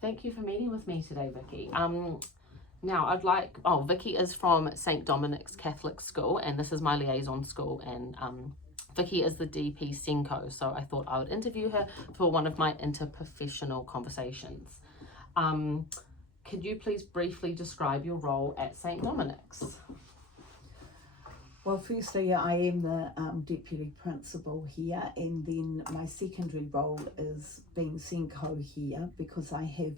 Thank you for meeting with me today, Vicki. Now Vicki is from St. Dominic's Catholic School, and this is my liaison school, and Vicki is the DP Senko, so I thought I would interview her for one of my interprofessional conversations. Could you please briefly describe your role at St. Dominic's? Well, firstly, I am the deputy principal here, and then my secondary role is being Senko here because I have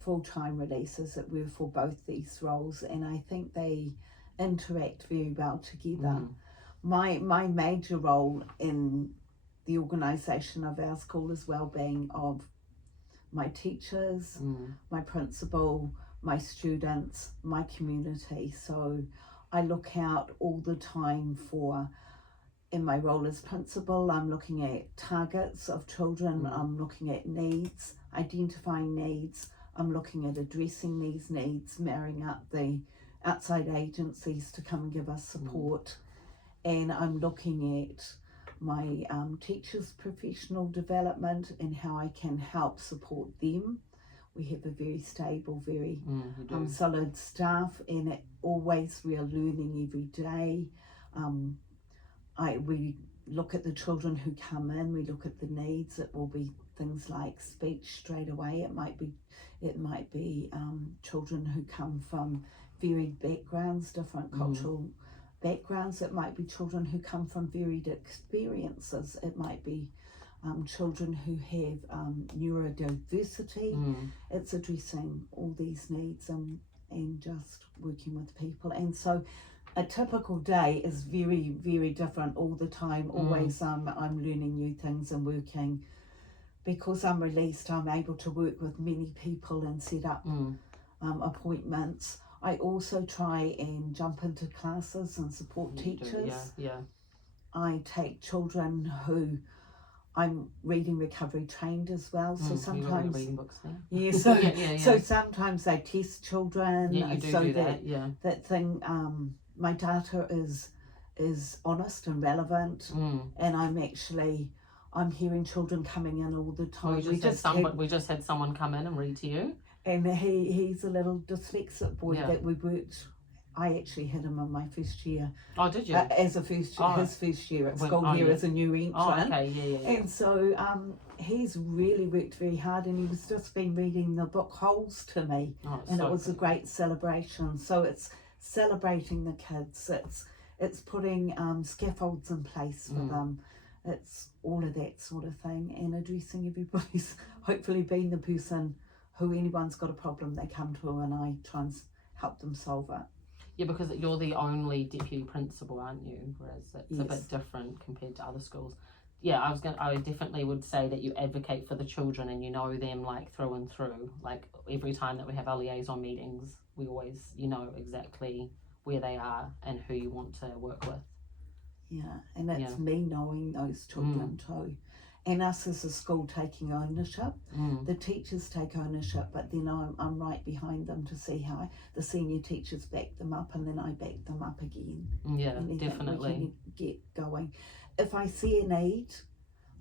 full-time releases that were for both these roles, and I think they interact very well together. My major role in the organisation of our school is well-being of my teachers, my principal, my students, my community. So I look out all the time for, in my role as principal, I'm looking at targets of children, I'm looking at needs, identifying needs, I'm looking at addressing these needs, marrying up the outside agencies to come and give us support, and I'm looking at my teachers' professional development and how I can help support them. We have a very stable, very solid staff, and we are learning every day. We look at the children who come in, we look at the needs. It will be things like speech straight away. It might be children who come from varied backgrounds, different cultural backgrounds. It might be children who come from varied experiences. It might be children who have neurodiversity. It's addressing all these needs and just working with people. And so a typical day is very, very different all the time. Always I'm learning new things and working. Because I'm released, I'm able to work with many people and set up appointments. I also try and jump into classes and support teachers. I take children who I'm reading recovery trained as well, so sometimes reading books now. So sometimes I test children. That thing. My data is honest and relevant, and I'm hearing children coming in all the time. We just had someone come in and read to you, and he's a little dyslexic boy that we worked. I actually had him in my first year. Oh, did you? His first year at school here as a new entrant. Oh, okay, And so he's really worked very hard, and he was just been reading the book Holes to me, and it was a great celebration. So it's celebrating the kids. It's putting scaffolds in place for them. It's all of that sort of thing, and addressing everybody's, hopefully being the person who anyone's got a problem they come to, and I try and help them solve it. Yeah, because you're the only deputy principal, aren't you? Whereas it's a bit different compared to other schools. Yeah, I definitely would say that you advocate for the children and you know them like through and through. Like every time that we have our liaison meetings, we always, exactly where they are and who you want to work with. Yeah, and it's me knowing those children too. And us as a school taking ownership. The teachers take ownership, but then I'm right behind them to see how the senior teachers back them up, and then I back them up again. Yeah, definitely. We can get going. If I see a need,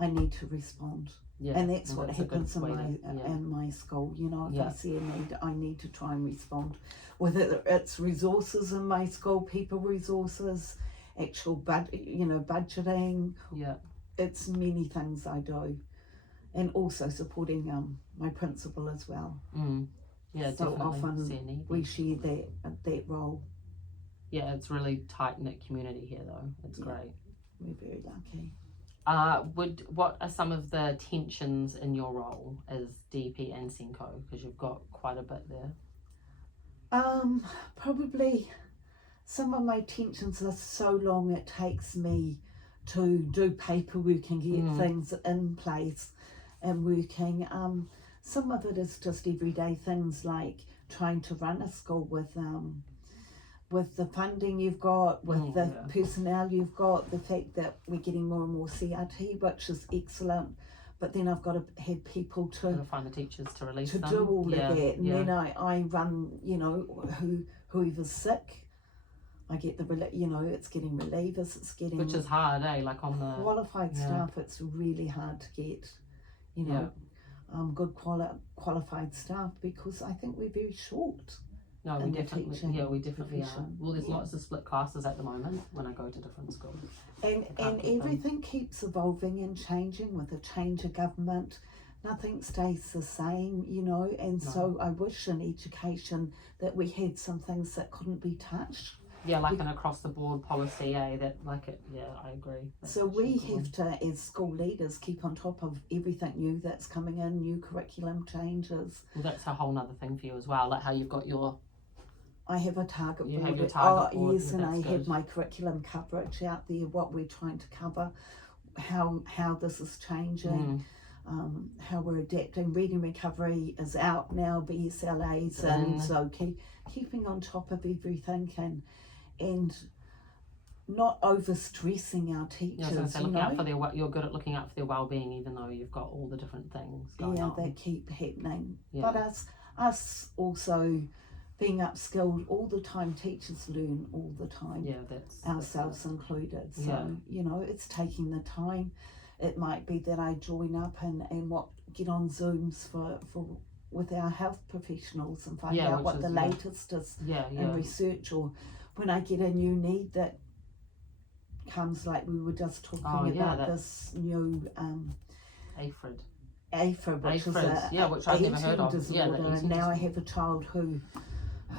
I need to respond. Yeah, and that's what happens in my school. If I see a need, I need to try and respond. Whether it's resources in my school, people resources, actual budgeting. Yeah. It's many things I do, and also supporting my principal as well. Yeah, so definitely. Often we share that role. Yeah, it's really tight knit community here, though. It's great. We're very lucky. What are some of the tensions in your role as DP and Senko? Because you've got quite a bit there. Probably some of my tensions are so long it takes me to do paperwork and get things in place and working. Some of it is just everyday things like trying to run a school with the funding you've got, with the personnel you've got, the fact that we're getting more and more CRT, which is excellent. But then I've got to have people to find the teachers to release to them. do all of that, and then I run, whoever's sick. I get it's getting relievers, it's getting... Which is hard, like on the... Qualified staff, it's really hard to get, good qualified staff, because I think we're very short. No, we definitely are. Profession. Well, there's lots of split classes at the moment when I go to different schools. And everything keeps evolving and changing with a change of government. Nothing stays the same, you know, and so I wish in education that we had some things that couldn't be touched. Yeah, like an across the board policy, that like it. Yeah, I agree. So we have to, as school leaders, keep on top of everything new that's coming in, new curriculum changes. Well, that's a whole nother thing for you as well, like how you've got your... I have a target board. Have your target board. Yes, and I have my curriculum coverage out there, what we're trying to cover, how this is changing, how we're adapting. Reading recovery is out now, BSLA's in, so keeping on top of everything and not overstressing our teachers. Yeah, I was going to say, out for you're good at looking out for their well-being, even though you've got all the different things going on. That keep happening. Yeah. But us also being upskilled all the time, teachers learn all the time. Yeah, that's ourselves included. So you know, it's taking the time. It might be that I join up and get on Zooms for with our health professionals and find out what the latest is in research, or when I get a new need that comes, like we were just talking about this new AFID, which is which I've never heard of. Disorder. And now I have a child who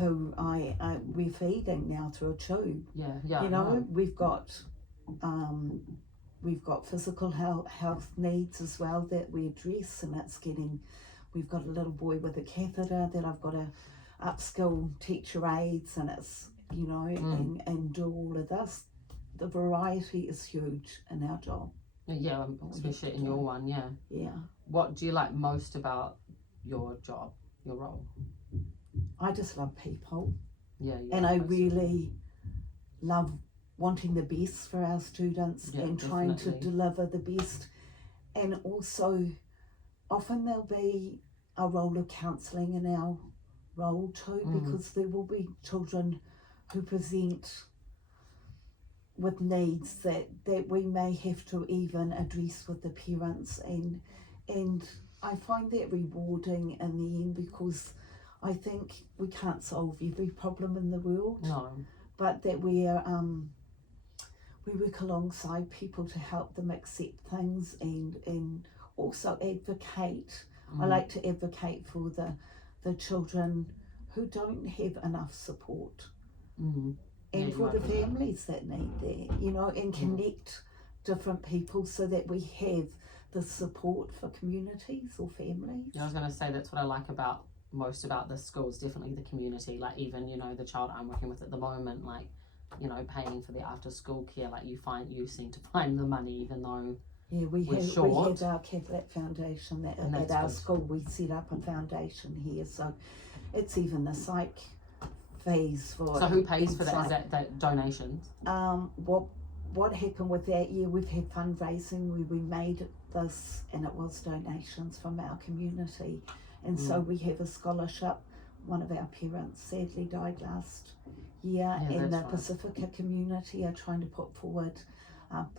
we're feeding now through a tube. You know, we've got physical health needs as well that we address, and we've got a little boy with a catheter that I've got to upskill teacher aides, and it's, you know, and do all of this. The variety is huge in our job. Yeah, especially in your one, Yeah. What do you like most about your job, your role? I just love people. And I really love wanting the best for our students and trying to deliver the best. And also, often there'll be a role of counselling in our role too, because there will be children who present with needs that we may have to even address with the parents, and I find that rewarding in the end, because I think we can't solve every problem in the world. No. But that we work alongside people to help them accept things and also advocate. I like to advocate for the children who don't have enough support. And for the families that need that, you know, and connect different people so that we have the support for communities or families. I was going to say, that's what I like most about this school, is definitely the community. Like, even, you know, the child I'm working with at the moment, like, you know, paying for the after school care, like you seem to find the money, even though we have our Catholic Foundation at our school. We set up a foundation here, so it's even the psych fees for. So who pays for that? Is that donations? What happened with that year, we've had fundraising where we made this, and it was donations from our community, and so we have a scholarship. One of our parents sadly died last year, and the Pacifica community are trying to put forward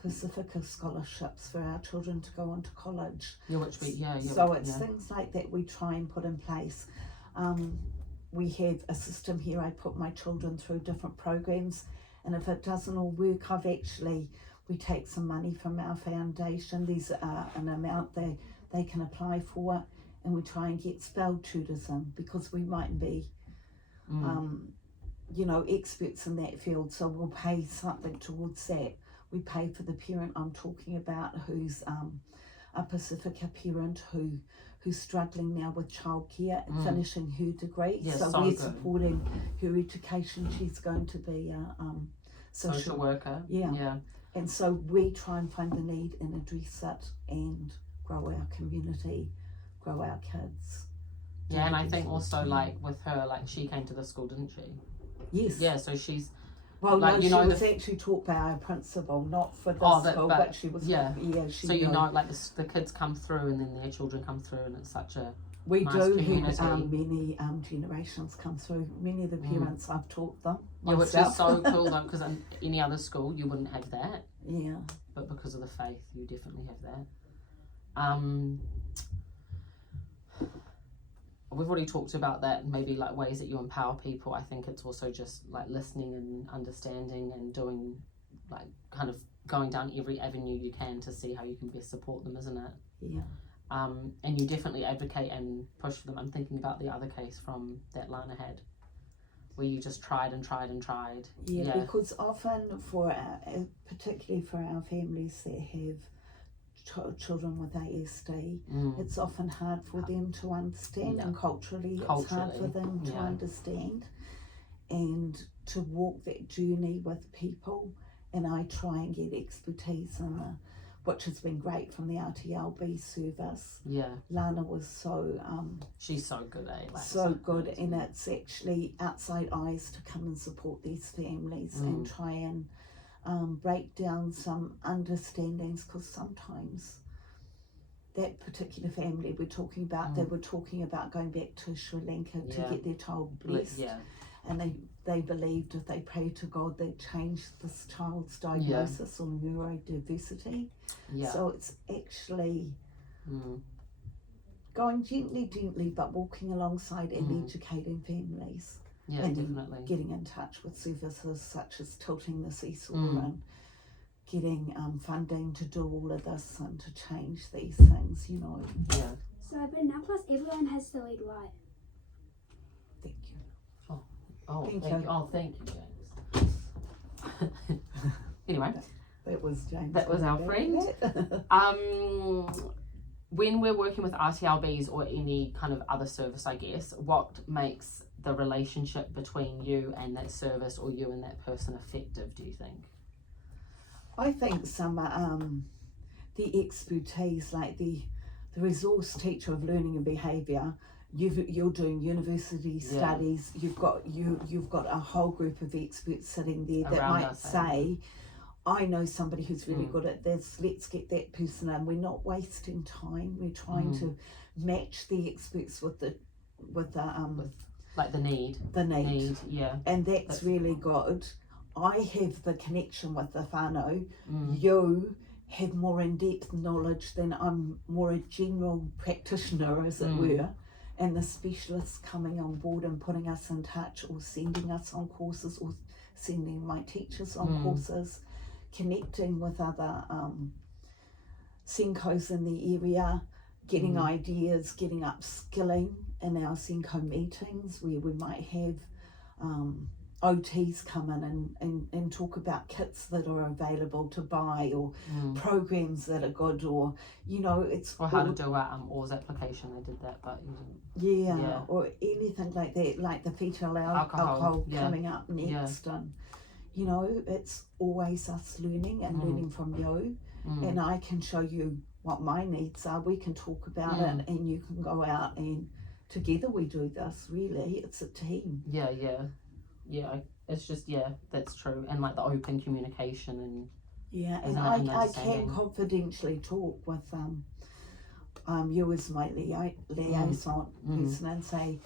Pacifica scholarships for our children to go on to college. So it's things like that we try and put in place. We have a system here. I put my children through different programs, and if it doesn't all work, we take some money from our foundation. There's an amount they can apply for, and we try and get spell tutors in, because we might be you know, experts in that field, so we'll pay something towards that. We pay for the parent I'm talking about, who's a Pacifica parent who's struggling now with childcare and finishing her degree. So we're supporting her education. She's going to be a social worker. And so we try and find the need and address it and grow our community, grow our kids. Yeah, and I think also, like, with her, like, she came to the school, didn't she? Yes. Yeah, so she's... Well, like, no, she was actually taught by our principal, not for this school, but she was... So you know, like, the kids come through, and then their children come through, and it's such a We nice do community. have many generations come through. Many of the parents I've taught them Yeah, which myself. is so cool, though, because in any other school, you wouldn't have that. Yeah. But because of the faith, you definitely have that. we've already talked about that, maybe like ways that you empower people. I think it's also just like listening and understanding and doing, like, kind of going down every avenue you can to see how you can best support them, isn't it? Yeah. And you definitely advocate and push for them. I'm thinking about the other case from that Lana had, where you just tried and tried and tried. Yeah, because often particularly for our families that have children with ASD, it's often hard for them to understand, and culturally it's hard for them to understand, and to walk that journey with people. And I try and get expertise in which has been great from the RTLB service. Yeah. Lana was so she's so good, eh? Like, so good, and it's actually outside eyes to come and support these families and try and break down some understandings, because sometimes that particular family we're talking about, they were talking about going back to Sri Lanka to get their child blessed, and they believed if they prayed to God they'd change this child's diagnosis or neurodiversity. So it's actually going gently but walking alongside and educating families. And definitely getting in touch with services such as Tilting the Seesaw and getting funding to do all of this and to change these things, you know. So, but now plus everyone has to lead right. Thank you. Thank you. Thank you, James. Anyway, that was James. That was our friend. When we're working with RTLBs or any kind of other service, I guess, what makes the relationship between you and that service, or you and that person, effective, do you think? I think some the expertise, like the resource teacher of learning and behaviour, you're doing university studies, you've got a whole group of experts sitting there that might say, I know somebody who's really good at this, let's get that person in. We're not wasting time, we're trying to match the experts with the like the need. And that's really good. I have the connection with the whānau. You have more in-depth knowledge than I'm more a general practitioner, as it were. And the specialists coming on board and putting us in touch, or sending us on courses, or sending my teachers on courses, connecting with other Senkos in the area, getting ideas, getting upskilling in our Senko meetings, where we might have OTs come in and talk about kits that are available to buy, or programs that are good, or, you know, it's... Or how to do a Oars application, they did that, but you didn't. Or anything like that, like the fetal alcohol coming up next, and, you know, it's always us learning and learning from you, and I can show you what my needs are, we can talk about it, and you can go out, and together we do this, really, it's a team. It's just, that's true, and like the open communication and and I can confidentially talk with you as my liaison person and say,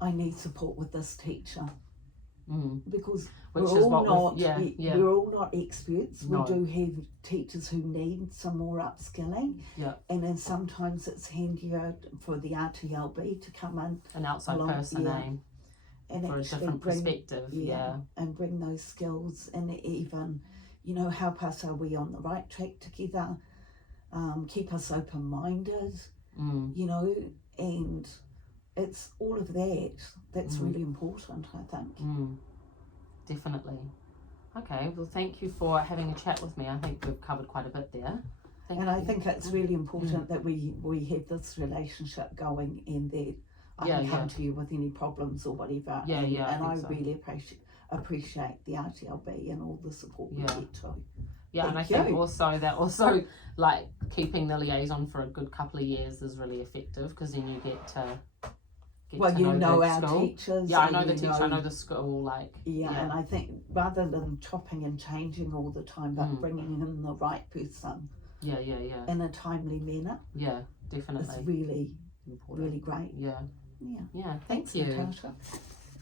I need support with this teacher, because we're all not experts. We do have teachers who need some more upskilling, and then sometimes it's handier for the RTLB to come in, an outside person, and for a different perspective, and bring those skills, and even, you know, help us, are we on the right track together, keep us open-minded, you know, and it's all of that's really important, I think. Definitely. Okay, well, thank you for having a chat with me. I think we've covered quite a bit there. I think it's really important that we have this relationship going, and that I can come to you with any problems or whatever. And I really appreciate the RTLB and all the support we get too. I think also like keeping the liaison for a good couple of years is really effective, because then you get to know our school. teachers. I know the teacher, I know the school, and I think rather than chopping and changing all the time, but bringing in the right person in a timely manner, definitely, it's really important, really great. Thank you, Natasha.